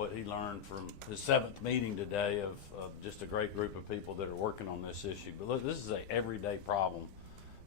what he learned from his 7th meeting today of just a great group of people that are working on this issue. But look, this is a everyday problem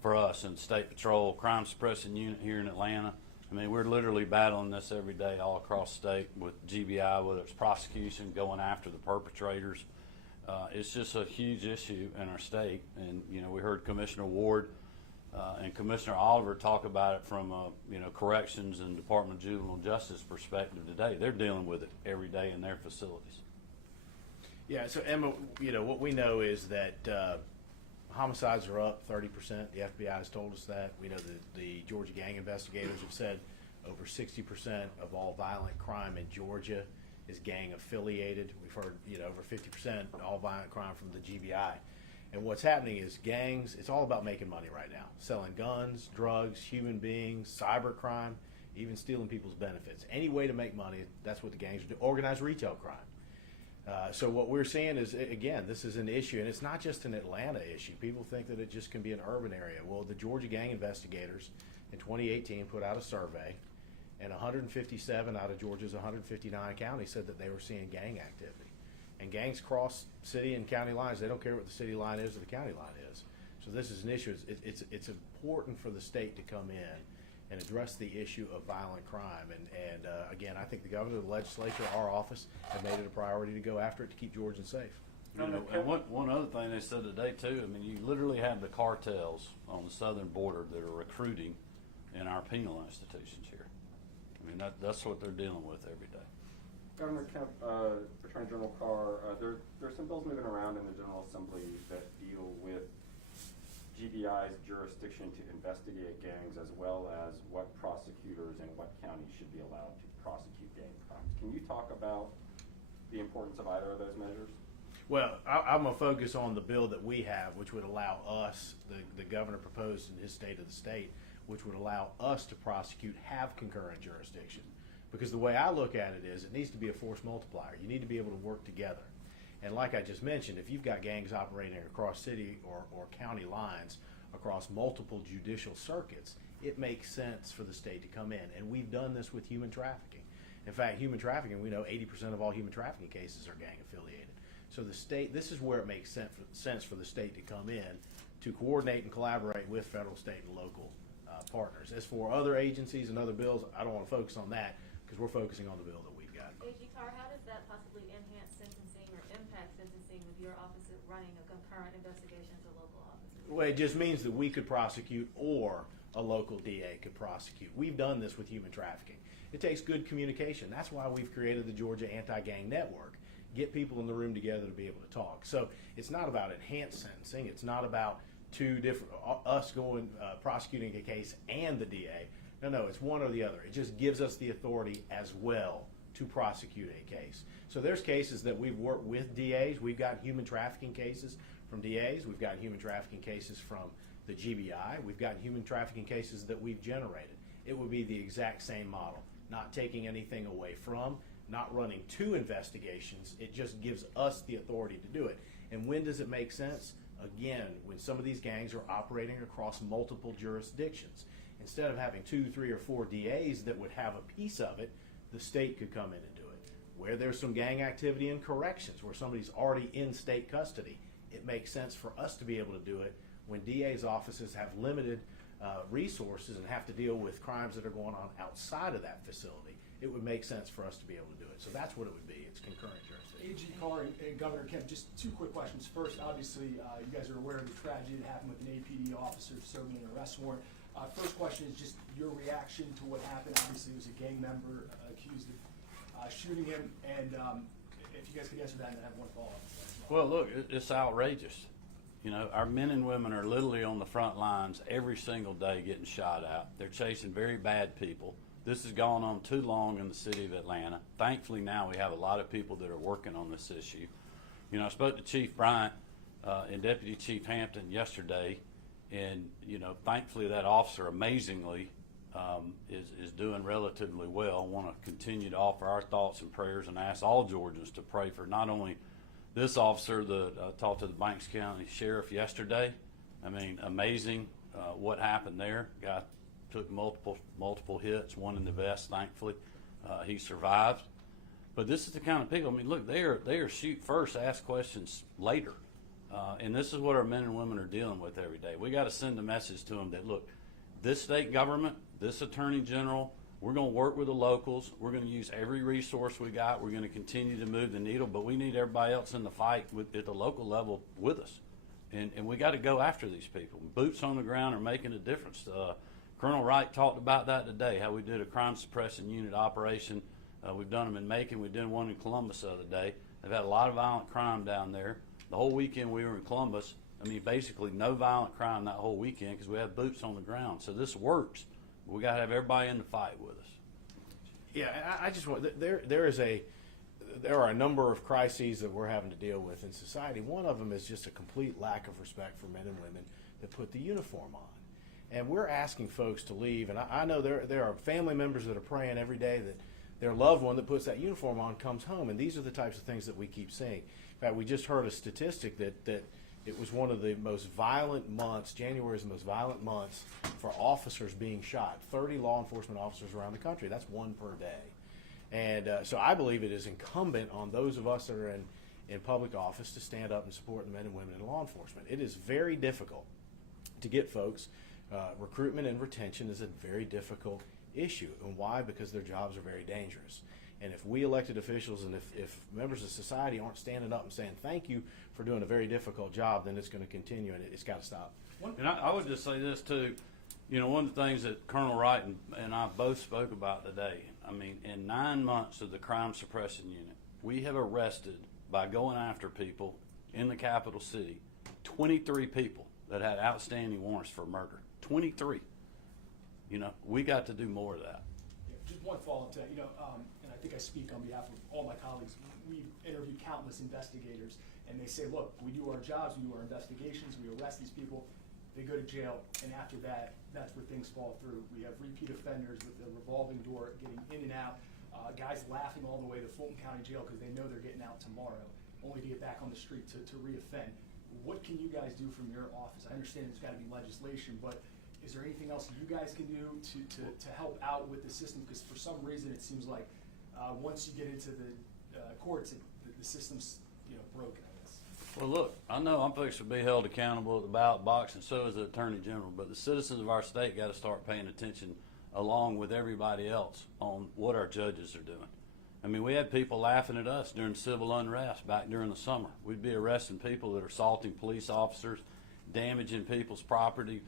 for us in State Patrol, crime suppressing unit here in Atlanta. I mean, we're literally battling this every day all across the state with GBI, whether it's prosecution, going after the perpetrators. It's just a huge issue in our state. And, you know, we heard Commissioner Ward and Commissioner Oliver talk about it from a, you know, corrections and Department of Juvenile Justice perspective today. They're dealing with it every day in their facilities. Yeah, so Emma, you know, what we know is that homicides are up 30%. The FBI has told us that. We know that the Georgia gang investigators have said over 60% of all violent crime in Georgia is gang affiliated. We've heard, you know, over 50% all violent crime from the GBI. And what's happening is gangs, it's all about making money right now. Selling guns, drugs, human beings, cyber crime, even stealing people's benefits. Any way to make money, that's what the gangs do. Organized retail crime. So what we're seeing is, again, this is an issue, and it's not just an Atlanta issue. People think that it just can be an urban area. Well, the Georgia gang investigators in 2018 put out a survey, and 157 out of Georgia's 159 counties said that they were seeing gang activity. And gangs cross city and county lines. They don't care what the city line is or the county line is. So this is an issue. It's important for the state to come in and address the issue of violent crime. And again, I think the governor, the legislature, our office have made it a priority to go after it to keep Georgians safe. You know, and one other thing they said today too, I mean, you literally have the cartels on the southern border that are recruiting in our penal institutions here. I mean, that's what they're dealing with every day. Governor Kemp, Attorney General Carr, there's some bills moving around in the General Assembly that deal with GBI's jurisdiction to investigate gangs, as well as what prosecutors and what counties should be allowed to prosecute gang crimes. Can you talk about the importance of either of those measures? Well, I'm going to focus on the bill that we have, which would allow us, the governor proposed in his state of the state, which would allow us to prosecute, have concurrent jurisdiction. Because the way I look at it is, it needs to be a force multiplier. You need to be able to work together. And like I just mentioned, if you've got gangs operating across city or county lines, across multiple judicial circuits, it makes sense for the state to come in. And we've done this with human trafficking. In fact, human trafficking, we know 80% of all human trafficking cases are gang affiliated. So the state, this is where it makes sense for the state to come in to coordinate and collaborate with federal, state, and local partners. As for other agencies and other bills, I don't want to focus on that because we're focusing on the bill that we've got. AG Carr, how does that possibly enhance sentencing or impact sentencing with your office running a concurrent investigation to local offices? Well, it just means that we could prosecute or a local DA could prosecute. We've done this with human trafficking. It takes good communication. That's why we've created the Georgia Anti-Gang Network. Get people in the room together to be able to talk. So it's not about enhanced sentencing. It's not about two different, us going prosecuting a case and the DA. No, it's one or the other. It just gives us the authority as well to prosecute a case. So there's cases that we've worked with DAs. We've got human trafficking cases from DAs. We've got human trafficking cases from the GBI. We've got human trafficking cases that we've generated. It would be the exact same model, not taking anything away from, not running two investigations. It just gives us the authority to do it. And when does it make sense? Again, when some of these gangs are operating across multiple jurisdictions. Instead of having 2, 3, or 4 DAs that would have a piece of it, the state could come in and do it. Where there's some gang activity in corrections, where somebody's already in state custody, it makes sense for us to be able to do it when DA's offices have limited resources and have to deal with crimes that are going on outside of that facility. It would make sense for us to be able to do it. So that's what it would be. It's concurrent jurisdiction. AG Carr and Governor Kemp, just 2 quick questions. First, obviously, you guys are aware of the tragedy that happened with an APD officer serving an arrest warrant. First question is just your reaction to what happened. Obviously, it was a gang member accused of shooting him, and if you guys could answer that, and then I have one follow-up. Well, look, it's outrageous. You know, our men and women are literally on the front lines every single day getting shot at. They're chasing very bad people. This has gone on too long in the city of Atlanta. Thankfully, now we have a lot of people that are working on this issue. You know, I spoke to Chief Bryant and Deputy Chief Hampton yesterday, and, you know, thankfully that officer amazingly is doing relatively well. I want to continue to offer our thoughts and prayers and ask all Georgians to pray for not only this officer. I talked to the Banks County Sheriff yesterday. I mean, amazing what happened there. Guy took multiple hits, one in the vest, thankfully. He survived. But this is the kind of people, I mean, look, they are shoot first, ask questions later. And this is what our men and women are dealing with every day. We got to send a message to them that, look, this state government, this attorney general, we're going to work with the locals. We're going to use every resource we got. We're going to continue to move the needle, but we need everybody else in the fight at the local level with us. And we got to go after these people. Boots on the ground are making a difference. Colonel Wright talked about that today, how we did a crime suppression unit operation. We've done them in Macon. We did one in Columbus the other day. They've had a lot of violent crime down there. The whole weekend we were in Columbus, I mean, basically no violent crime that whole weekend because we have boots on the ground. So this works. We got to have everybody in the fight with us. Yeah, I just want there are a number of crises that we're having to deal with in society. One of them is just a complete lack of respect for men and women that put the uniform on. And we're asking folks to leave. And I know there are family members that are praying every day that their loved one that puts that uniform on comes home. And these are the types of things that we keep seeing. In fact, we just heard a statistic that it was one of the most violent months. January is the most violent months for officers being shot. 30 law enforcement officers around the country. That's one per day. And so I believe it is incumbent on those of us that are in public office to stand up and support the men and women in law enforcement. It is very difficult to get folks. Recruitment and retention is a very difficult issue. And why? Because their jobs are very dangerous. And if we elected officials and if members of society aren't standing up and saying thank you for doing a very difficult job, then it's going to continue, and it's got to stop. And I would just say this too, you know, one of the things that Colonel Wright and I both spoke about today, I mean, in 9 months of the crime suppression unit, we have arrested, by going after people in the capital city, 23 people that had outstanding warrants for murder. 23. You know, we got to do more of that. Yeah, just one follow-up to that. You know, and I think I speak on behalf of all my colleagues. We interview countless investigators, and they say, look, we do our jobs, we do our investigations, we arrest these people, they go to jail, and after that, that's where things fall through. We have repeat offenders with the revolving door getting in and out, guys laughing all the way to Fulton County Jail because they know they're getting out tomorrow, only to get back on the street to reoffend. What can you guys do from your office? I understand there's got to be legislation, but is there anything else you guys can do to help out with the system? Because for some reason it seems like once you get into the courts, the system's broken, I guess. Well, look, I know I'm fixed to be held accountable at the ballot box, and so is the Attorney General, but the citizens of our state got to start paying attention along with everybody else on what our judges are doing. I mean, we had people laughing at us during civil unrest back during the summer. We'd be arresting people that are assaulting police officers, damaging people's property,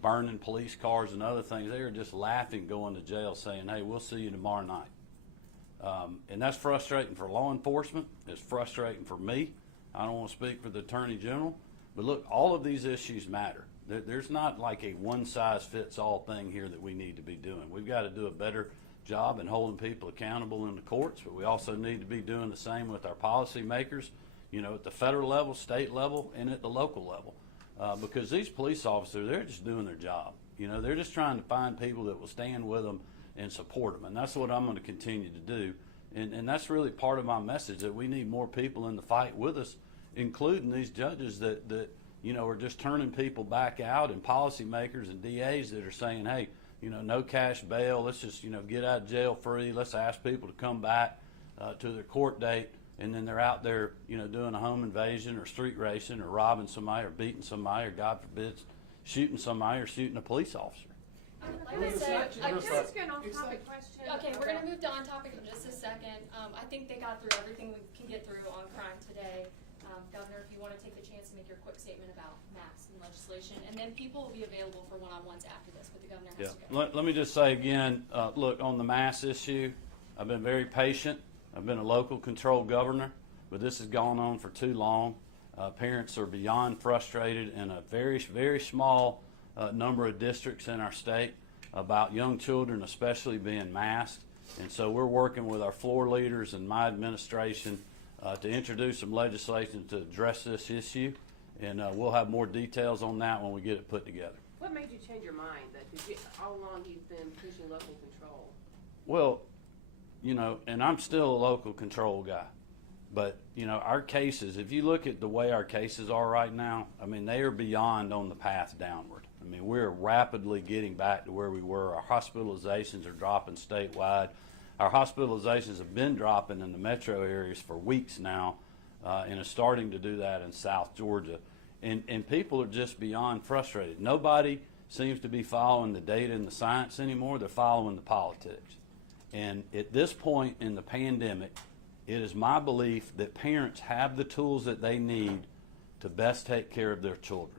burning police cars and other things. They were just laughing going to jail saying, hey, we'll see you tomorrow night. And that's frustrating for law enforcement. It's frustrating for me. I don't want to speak for the Attorney General. But look, all of these issues matter. There's not like a one-size-fits-all thing here that we need to be doing. We've got to do a better job in holding people accountable in the courts, but we also need to be doing the same with our policymakers, at the federal level, state level, and at the local level. Because these police officers, they're just doing their job. They're just trying to find people that will stand with them and support them. And that's what I'm going to continue to do. And that's really part of my message, that we need more people in the fight with us, including these judges that are just turning people back out, and policymakers and DAs that are saying, hey, no cash bail, let's just, get out of jail free. Let's ask people to come back to their court date. And then they're out there, doing a home invasion or street racing or robbing somebody or beating somebody or, God forbid, shooting somebody or shooting a police officer. Can I ask you an off-topic off-topic question? Okay, we're going to move to on-topic in just a second. I think they got through everything we can get through on crime today. Governor, if you want to take the chance to make your quick statement about maps and legislation, and then people will be available for one-on-ones after this, but the governor has to go. Let me just say again, look, on the mass issue, I've been very patient. I've been a local control governor, but this has gone on for too long. Parents are beyond frustrated in a very, very small number of districts in our state about young children especially being masked. And so we're working with our floor leaders and my administration to introduce some legislation to address this issue. And we'll have more details on that when we get it put together. What made you change your mind? All along you've been pushing local control. Well, and I'm still a local control guy. But, our cases, if you look at the way our cases are right now, I mean, they are beyond on the path downward. I mean, we're rapidly getting back to where we were. Our hospitalizations are dropping statewide. our hospitalizations have been dropping in the metro areas for weeks now, and is starting to do that in South Georgia. And people are just beyond frustrated. Nobody seems to be following the data and the science anymore. They're following the politics. And at this point in the pandemic, it is my belief that parents have the tools that they need to best take care of their children.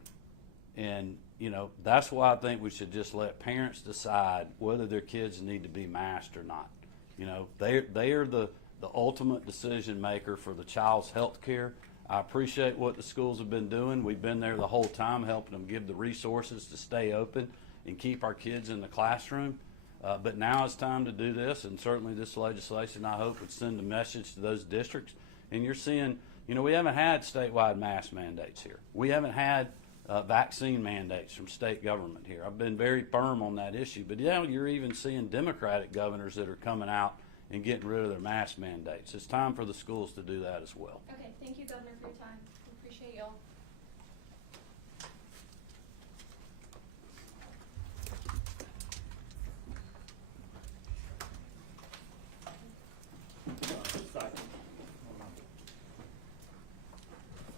And, you know, that's why I think we should just let parents decide whether their kids need to be masked or not. You know, they are the ultimate decision maker for the child's health care. I appreciate what the schools have been doing. We've been there the whole time, helping them give the resources to stay open and keep our kids in the classroom. But now it's time to do this, and certainly this legislation, I hope, would send a message to those districts. And you're seeing, you know, we haven't had statewide mask mandates here. We haven't had vaccine mandates from state government here. I've been very firm on that issue. But, yeah, you're even seeing Democratic governors that are coming out and getting rid of their mask mandates. It's time for the schools to do that as well. Okay, thank you, Governor, for your time. We appreciate y'all.